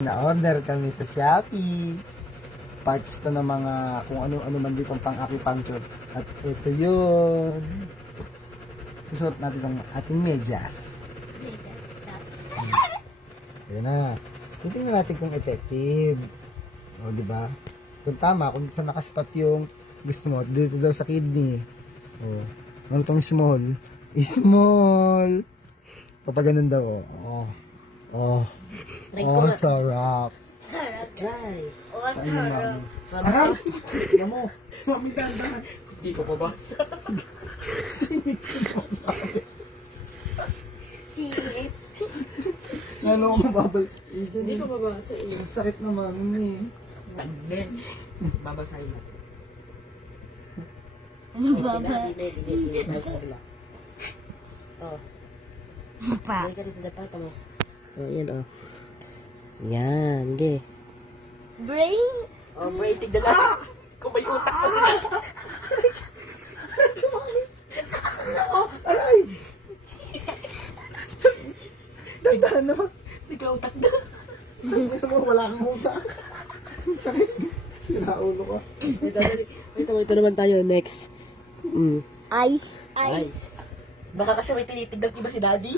Na-order kami sa Shopee. Parts to ng mga kung ano-ano man dito pang acupuncture. At ito yun. Susuot natin ang ating medyas. Ayan na. Tingnan natin kung effective. O, diba? Kung tama, kung saan nakaspat yung gusto mo, dito daw sa kidney. O, ano tong small? Small! Papaganon daw, o. Oh, sarap. Sarap, guys. Oh, Saan yung sarap. Aray! Tignan mo. Mami, dandan. Hindi ko mabasa. Singit. Lalo ko mababal. Hindi ko mabasa eh. Ang sakit naman eh. Tagden. Babasahin natin. Baba. Hindi. Tayo sa kabila. Oh. Pa. Hindi ka dito na tata mo. Oh, yan oh. Yan, hindi. Brain. Oh, brain, tignan na. Kung may utak ka sila. Oh, aray! Dandan naman. Hindi ka utak na. Ito mo, wala kang utak. Ang sakit. Sira ulo ko. Ito naman tayo, next. Ice. Ice. Baka kasi may tinitignan iba si Daddy.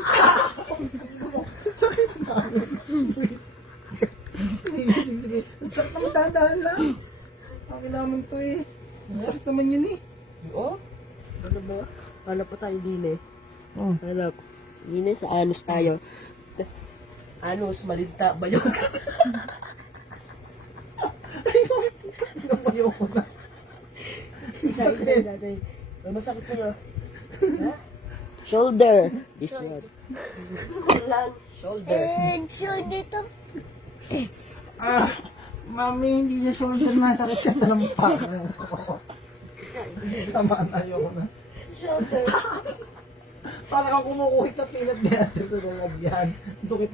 Sakit na. Sige. Ang sakit naman, dahan lang. Akin naman to eh. Ang sakit naman yun eh. Oo? Ano ba? Hanap pa tayo din eh. Oh. Hanap. Yun eh, sa anus tayo. Anus, malinta, bayog. Napayaw ko na. Ang sakit. Ano masakit niyo? Ha? Shoulder. This one. Shoulder. Shoulder to. Ah, mami, hindi niya shoulder na. Sakit siya talampak. Tama na, ayoko na. Shoulder. Parang kang kumukuhit na pinat niya dito sa lagyan. Dukit.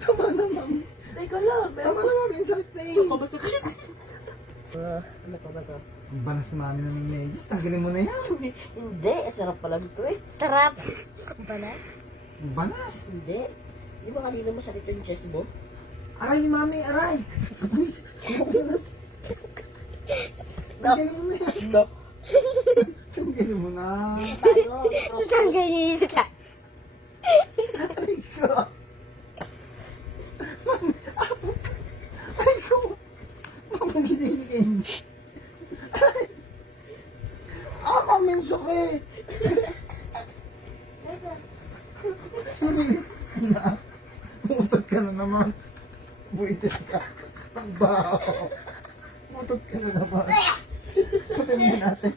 Tama na, mami. Teka lang. Tama na, mami. Ang sakit na eh. Saan ka masakit? Ano ka ba ito? Ang banas na mami ng medyas. Tanggalin mo na yan. Hindi, sarap pala dito eh. Sarap. Balas. Ang banas. Hindi. Di ba kanina masakit yung chest mo? Aray, mami, aray. Tanggalin mo na yan. No. Tanggalin mo na. Tayo. Tanggal niya yung sa. Aray ko. Aray ko. Mami, gising-gising. Aray. Ah, mami, ang sakit. Mutot ka na naman. Buitit ka. Ang baho. Mutot ka na naman. Patuloy natin.